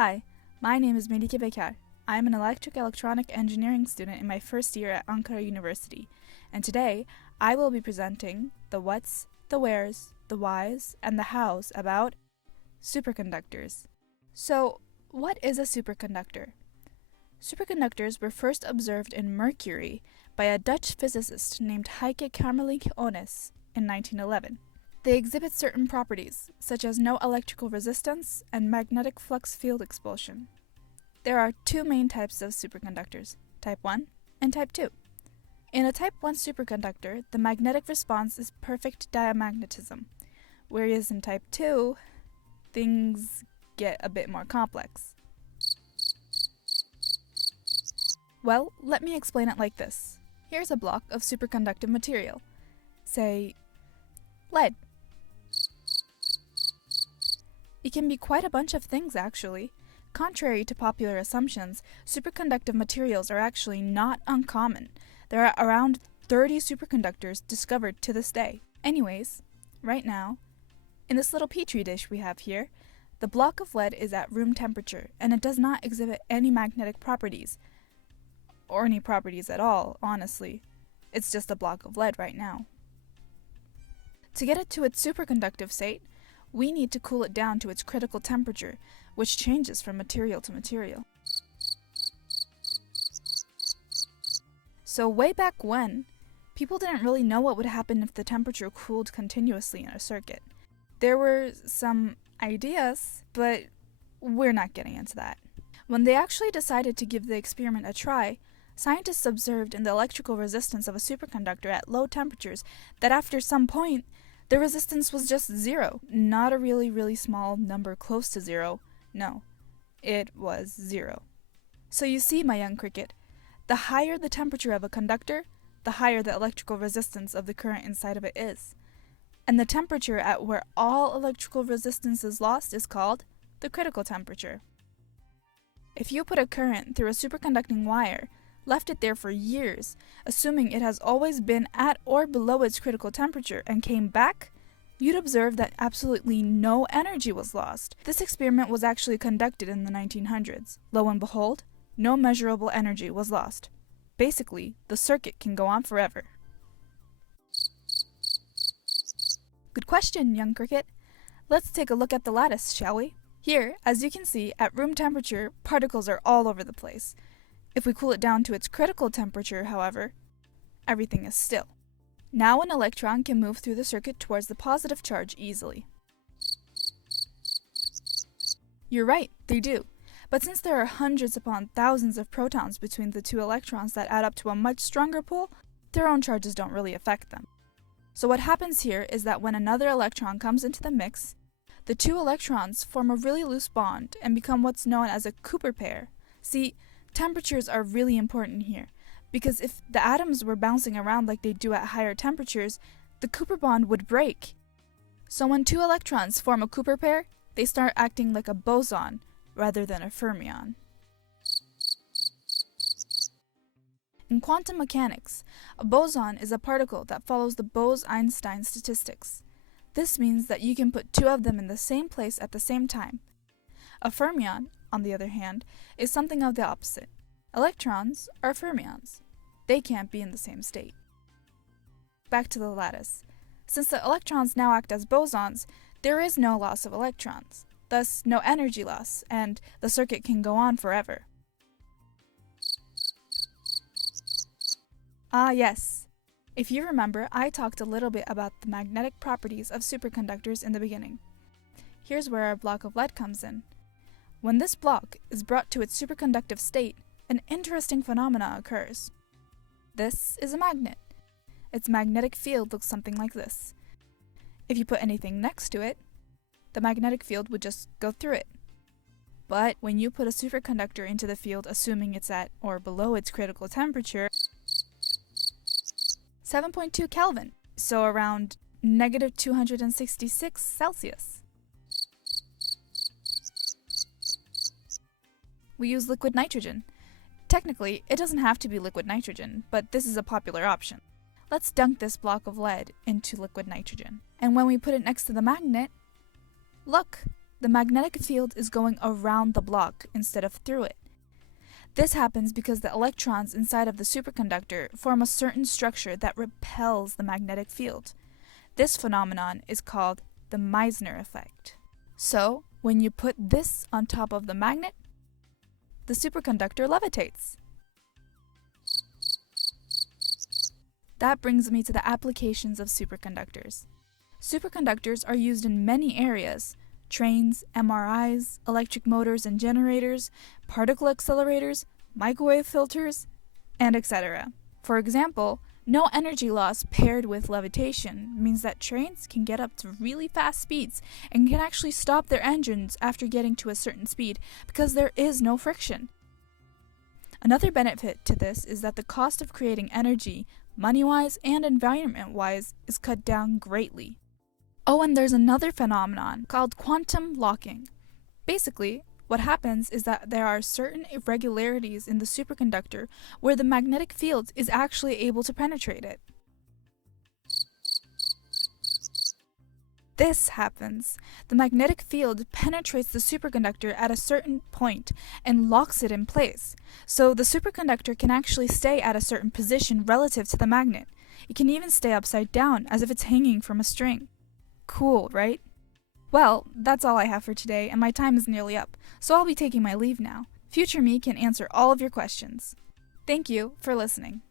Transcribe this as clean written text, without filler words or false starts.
Hi, my name is Melike Bekar. I am an electronic engineering student in my first year at Ankara University, and today I will be presenting the whats, the wheres, the whys, and the hows about superconductors. So, what is a superconductor? Superconductors were first observed in Mercury by a Dutch physicist named Heike Kamerlingh Onnes in 1911. They exhibit certain properties, such as no electrical resistance and magnetic flux field expulsion. There are two main types of superconductors, type 1 and type 2. In a type 1 superconductor, the magnetic response is perfect diamagnetism, whereas in type 2, things get a bit more complex. Well, let me explain it like this. Here's a block of superconductive material, say, lead. It can be quite a bunch of things, actually. Contrary to popular assumptions, superconductive materials are actually not uncommon. There are around 30 superconductors discovered to this day. Anyways, right now, in this little petri dish we have here, the block of lead is at room temperature, and it does not exhibit any magnetic properties. Or any properties at all, honestly. It's just a block of lead right now. To get it to its superconductive state, we need to cool it down to its critical temperature, which changes from material to material. So way back when, people didn't really know what would happen if the temperature cooled continuously in a circuit. There were some ideas, but we're not getting into that. When they actually decided to give the experiment a try, scientists observed in the electrical resistance of a superconductor at low temperatures that after some point, the resistance was just zero. Not a really small number close to zero. No, it was zero. So you see, my young cricket, the higher the temperature of a conductor, the higher the electrical resistance of the current inside of it is. And the temperature at where all electrical resistance is lost is called the critical temperature. If you put a current through a superconducting wire, left it there for years, assuming it has always been at or below its critical temperature, and came back, you'd observe that absolutely no energy was lost. This experiment was actually conducted in the 1900s. Lo and behold, no measurable energy was lost. Basically, the circuit can go on forever. Good question, young cricket. Let's take a look at the lattice, shall we? Here, as you can see, at room temperature, particles are all over the place. If we cool it down to its critical temperature, however, everything is still. Now an electron can move through the circuit towards the positive charge easily. You're right, they do. But since there are hundreds upon thousands of protons between the two electrons that add up to a much stronger pull, their own charges don't really affect them. So what happens here is that when another electron comes into the mix, the two electrons form a really loose bond and become what's known as a Cooper pair. See, temperatures are really important here, because if the atoms were bouncing around like they do at higher temperatures, the Cooper bond would break. So when two electrons form a Cooper pair, they start acting like a boson rather than a fermion. In quantum mechanics, a boson is a particle that follows the Bose-Einstein statistics. This means that you can put two of them in the same place at the same time. A fermion, on the other hand, is something of the opposite. Electrons are fermions. They can't be in the same state. Back to the lattice. Since the electrons now act as bosons, there is no loss of electrons, thus no energy loss, and the circuit can go on forever. Ah yes, if you remember, I talked a little bit about the magnetic properties of superconductors in the beginning. Here's where our block of lead comes in. When this block is brought to its superconductive state, an interesting phenomena occurs. This is a magnet. Its magnetic field looks something like this. If you put anything next to it, the magnetic field would just go through it. But when you put a superconductor into the field assuming it's at or below its critical temperature, 7.2 Kelvin, so around negative 266 Celsius. We use liquid nitrogen. Technically, it doesn't have to be liquid nitrogen, but this is a popular option. Let's dunk this block of lead into liquid nitrogen. And when we put it next to the magnet, look, the magnetic field is going around the block instead of through it. This happens because the electrons inside of the superconductor form a certain structure that repels the magnetic field. This phenomenon is called the Meissner effect. So, when you put this on top of the magnet, the superconductor levitates. That brings me to the applications of superconductors. Superconductors are used in many areas: trains, MRIs, electric motors and generators, particle accelerators, microwave filters, and etc. For example, no energy loss paired with levitation means that trains can get up to really fast speeds and can actually stop their engines after getting to a certain speed because there is no friction. Another benefit to this is that the cost of creating energy, money-wise and environment-wise, is cut down greatly. Oh, and there's another phenomenon called quantum locking. Basically, what happens is that there are certain irregularities in the superconductor where the magnetic field is actually able to penetrate it. This happens. The magnetic field penetrates the superconductor at a certain point and locks it in place. So the superconductor can actually stay at a certain position relative to the magnet. It can even stay upside down as if it's hanging from a string. Cool, right? Well, that's all I have for today, and my time is nearly up, so I'll be taking my leave now. Future me can answer all of your questions. Thank you for listening.